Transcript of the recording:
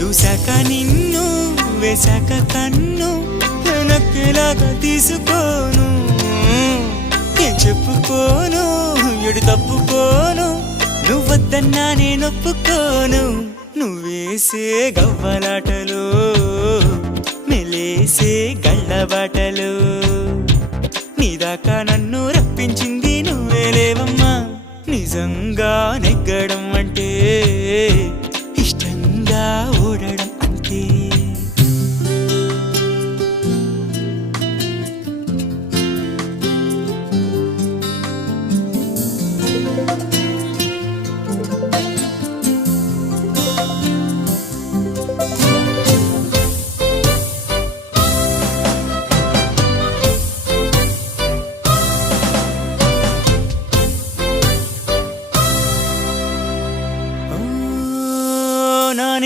చూశాక నిన్ను వేశాక కన్ను నక్కేలాగా తీసుకోను ఏం చెప్పుకోను ఎడు తప్పుకోను నువ్వద్దన్నా నేనొప్పుకోను నువ్వేసే గవ్వలాటలు మెలేసే గళ్ళబాటలు నీదాకా నన్ను రప్పించింది నువ్వేలేవమ్మా నిజంగానే